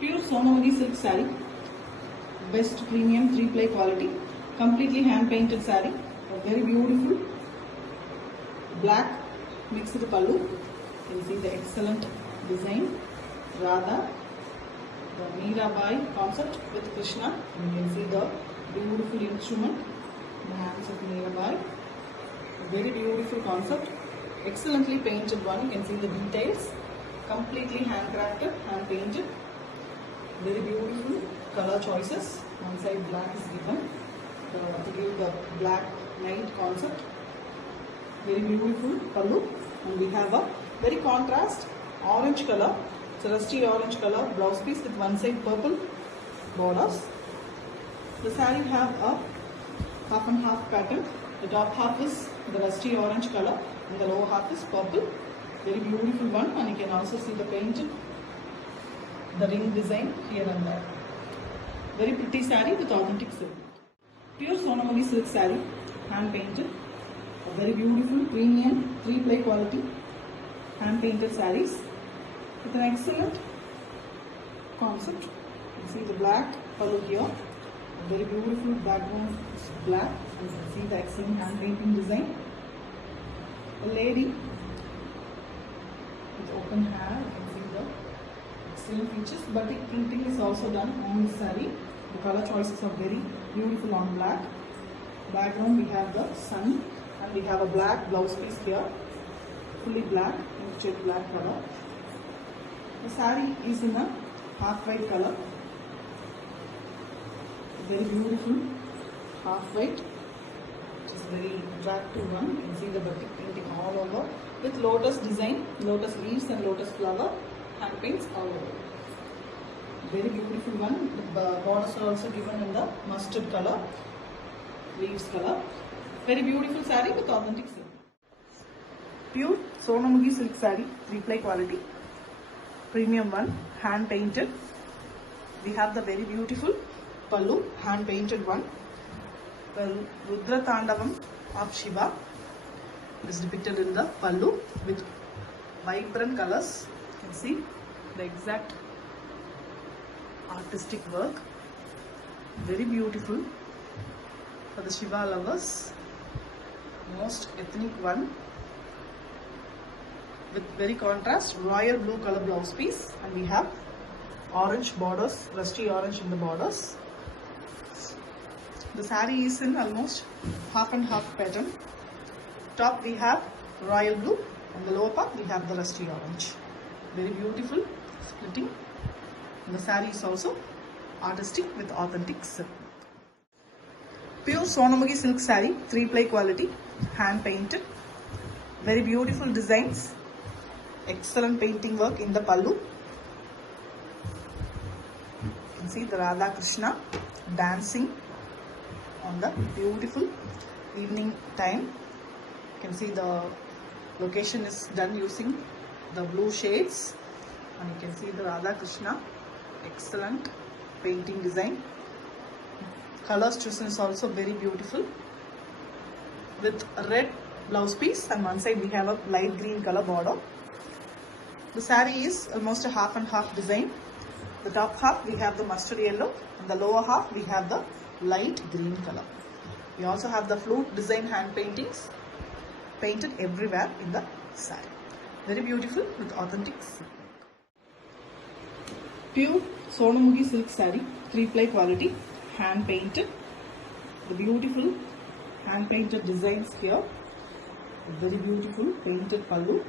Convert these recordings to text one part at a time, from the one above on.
Pure Sonamudi silk saree, best premium 3-ply quality, completely hand painted saree, a very beautiful black mixed with pallu. You can see the excellent design, Radha, the Mirabai concept with Krishna. You can see the beautiful instrument, the hands of Mirabai, a very beautiful concept, excellently painted one. You can see the details, completely handcrafted, hand painted. Very beautiful color choices. One side black is given to give the black night concept. Very beautiful pallu, and we have a very contrast orange color. It's a rusty orange color blouse piece with one side purple borders. The saree have a half and half pattern. The top half is the rusty orange color and the lower half is purple. Very beautiful one, and you can also see the painted, the ring design here and there. Very pretty saree with authentic silk. Pure Sonamudi silk saree, hand painted. A very beautiful premium 3-ply quality hand painted sarees with an excellent concept. You can see the black pallu here. A very beautiful background is black, and you can see the excellent hand painting design. A lady with open hair. You can see the excellent features, but the printing is also done on the saree. The color choices are very beautiful on black. Background we have the sun, and we have a black blouse piece here, fully black, jet black color. The saree is in a half white color, very beautiful half white, which is very attractive one. You can see the batik printing all over with lotus design, lotus leaves and lotus flower hand paints all over. Very beautiful one. The borders are also given in the mustard color, leaves color. Very beautiful saree with authentic silk. Pure Sonamudi silk saree, 3-ply quality, premium one, hand painted. We have the very beautiful pallu, hand painted one. The Rudra Tandavam of Shiva is depicted in the pallu with vibrant colors. You can see the exact artistic work. Very beautiful for the Shiva lovers. Most ethnic one with very contrast royal blue color blouse piece, and we have orange borders, rusty orange in the borders. The saree is in almost half and half pattern. Top we have royal blue, and the lower part we have the rusty orange. Very beautiful splitting. And the saree is also artistic with authentic silk. Pure Sonamudi silk saree, 3-ply quality, hand painted. Very beautiful designs, excellent painting work in the pallu. You can see the Radha Krishna dancing on the beautiful evening time. You can see the location is done using the blue shades, and you can see the Radha Krishna, excellent painting design. Colors chosen is also very beautiful with a red blouse piece, and one side we have a light green color border. The saree is almost a half and half design. The top half we have the mustard yellow, and the lower half we have the light green color. We also have the flute design hand paintings painted everywhere in the saree. Very beautiful with authentic silk. Pure Sonamudi silk saree, 3-ply quality, hand painted. The beautiful hand painted designs here. Very beautiful painted pallu,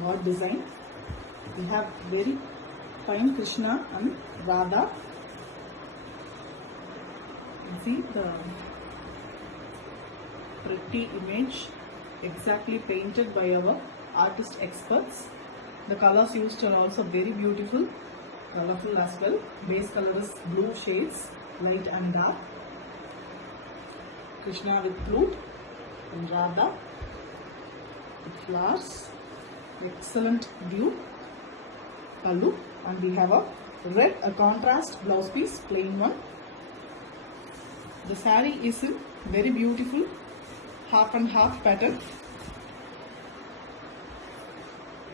God design. We have very fine Krishna and Radha. You see the pretty image exactly painted by our artist experts. The colors used are also very beautiful, colorful as well. Base color is blue shades, light and dark. Krishna with flute and Radha with flowers. Excellent view pallu, and we have a red, a contrast blouse piece, plain one. The saree is in very beautiful half and half pattern.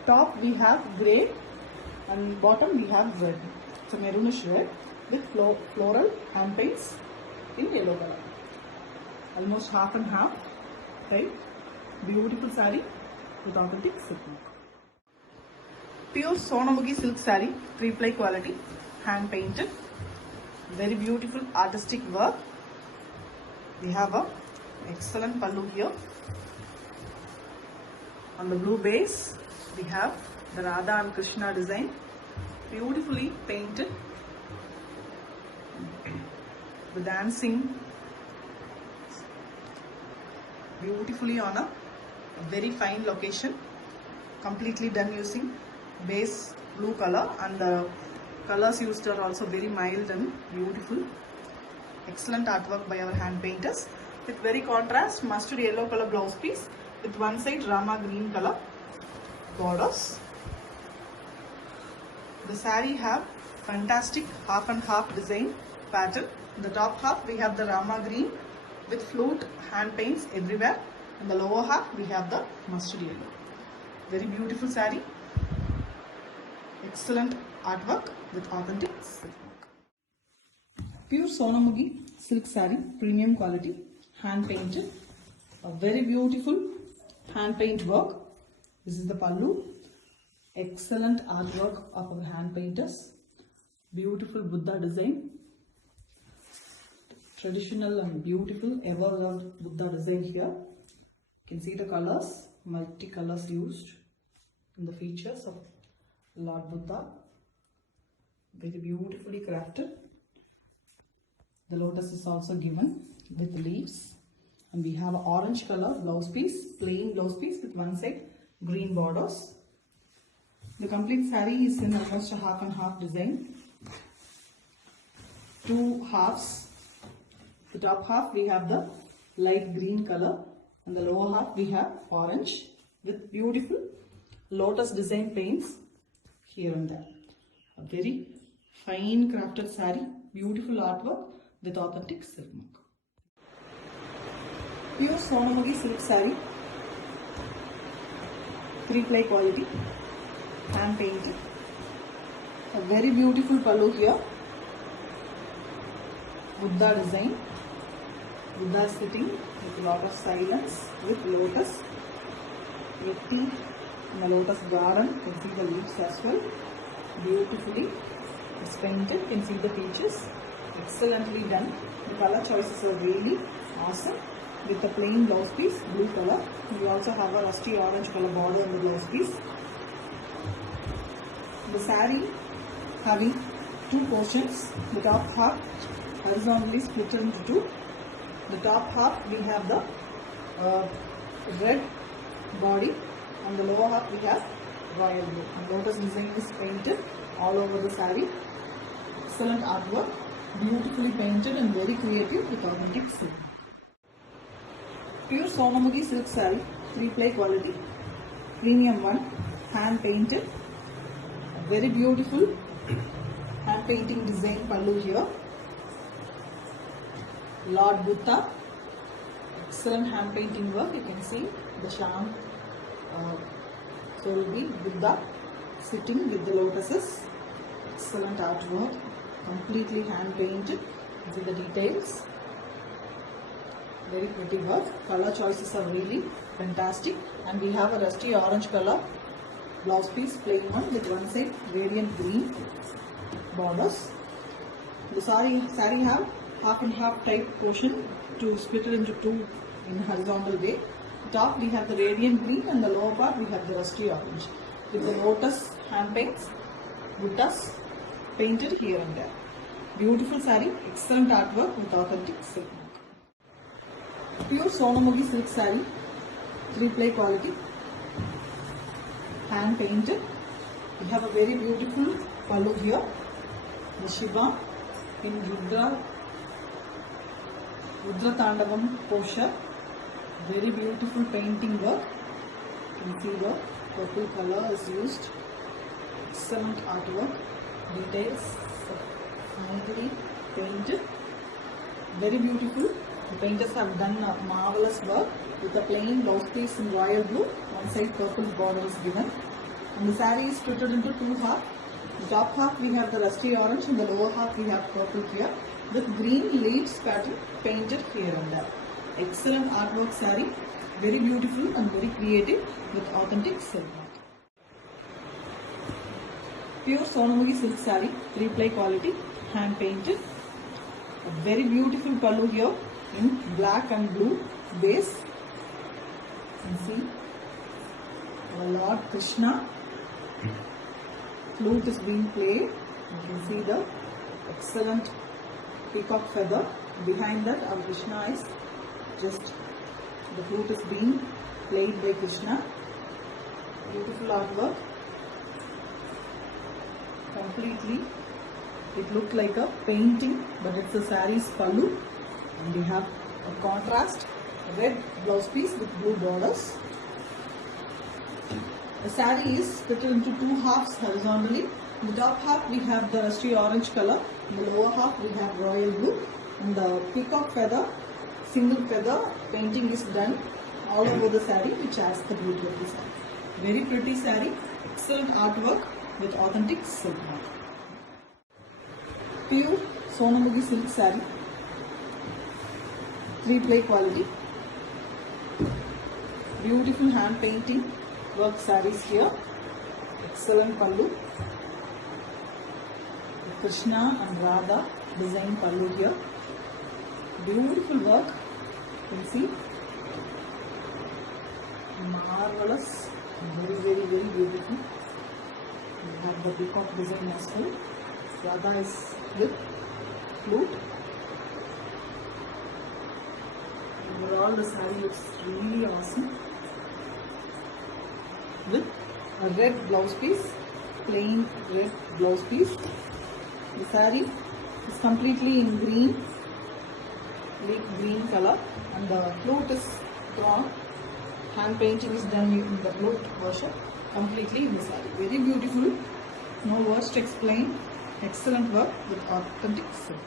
Top we have grey and bottom we have red. It's a maroonish red with floral hand paints in yellow color. Almost half and half, right? Beautiful saree with authentic silk work. Pure Sonamughi silk saree, 3-ply quality, hand painted. Very beautiful artistic work. We have a excellent pallu here. On the blue base, we have the Radha and Krishna design, beautifully painted. The dancing beautifully on a very fine location, completely done using base blue color, and the colors used are also very mild and beautiful. Excellent artwork by our hand painters with very contrast mustard yellow color blouse piece with one side Rama green color borders. The saree have fantastic half and half design pattern. In the top half we have the Rama green with flute hand paints everywhere. In the lower half we have the mustard yellow. Very beautiful saree. Excellent artwork with authentic silk work. Pure Sonamughi silk saree, premium quality, hand painted. A very beautiful hand paint work. This is the pallu. Excellent artwork of our hand painters. Beautiful Buddha design. Traditional and beautiful ever-loved Buddha design here. You can see the colors, multi-colors used in the features of Lord Buddha. Very beautifully crafted. The lotus is also given with leaves. And we have an orange color blouse piece, plain blouse piece with one side green borders. The complete saree is in almost a half and half design. Two halves. The top half we have the light green color and the lower half we have orange with beautiful lotus design paints here and there. A very fine crafted saree, beautiful artwork with authentic silk work. Pure Sonamughi silk saree, 3-ply quality, hand painted. A very beautiful pallu here. Buddha design. Buddha is sitting with a lot of silence with lotus. Yeti in the lotus garden. You can see the leaves as well. Beautifully it's painted. You can see the features. Excellently done. The color choices are really awesome. With a plain blouse piece, blue color. We also have a rusty orange color border in the blouse piece. The saree having two portions. The top half horizontally split into two. The top half we have the red body, and the lower half we have royal blue. And lotus design is painted all over the saree. Excellent artwork, beautifully painted and very creative with authentic silk. Pure Sonamughi silk saree, 3-ply quality, premium one, hand painted. A very beautiful hand painting design pallu here. Lord Buddha, excellent hand painting work. You can see the Sham, so will be Buddha sitting with the lotuses. Excellent artwork, completely hand painted with the details. Very pretty work. Color choices are really fantastic, and we have a rusty orange color blouse piece, plain one with one side radiant green borders. The saree have half and half type portion to split it into two in horizontal way. Top we have the radiant green and the lower part we have the rusty orange with the lotus hand paints, Buddhas painted here and there. Beautiful saree, excellent artwork with authentic silk work. Pure Sonamughi silk saree, 3-ply quality, hand painted. We have a very beautiful pallu here. The Shiva in Rudra Tandavam posture. Very beautiful painting work. You can see the purple color is used. Excellent artwork. Details finely painted. Very beautiful. The painters have done a marvelous work with a plain blouse piece in royal blue. One side purple border is given. And the saree is splitted into two halves The top half we have the rusty orange and the lower half we have purple here with green leaves pattern painted here and there. Excellent artwork saree, very beautiful and very creative with authentic silk mark. Pure Sonamughi silk saree, 3-ply quality, hand painted. A very beautiful pallu here in black and blue base. You can see our Lord Krishna. Flute is being played. You can see the excellent peacock feather. Behind that, our Krishna is just, the flute is being played by Krishna. Beautiful artwork. Completely, it looked like a painting, but it's a saree's pallu. And we have a contrast red blouse piece with blue borders. The saree is split into two halves horizontally. In the top half we have the rusty orange color. In the lower half we have royal blue. And the peacock feather, single feather painting is done all over the saree, which adds the beauty of the saree. Very pretty saree, excellent artwork with authentic silk mark. Pure Sonamughi silk saree, 3-ply quality. Beautiful hand painting work sarees here. Excellent pallu. Krishna and Radha design pallu here. Beautiful work. You can see. Marvelous. Very beautiful. We have the peacock design as well. Radha is with flute. Overall the saree looks really awesome. With a red blouse piece, plain red blouse piece. The saree is completely in green, leaf green color, and the flute is drawn. Hand painting is done in the flute version, completely in the saree. Very beautiful, no words to explain. Excellent work with authentic silk.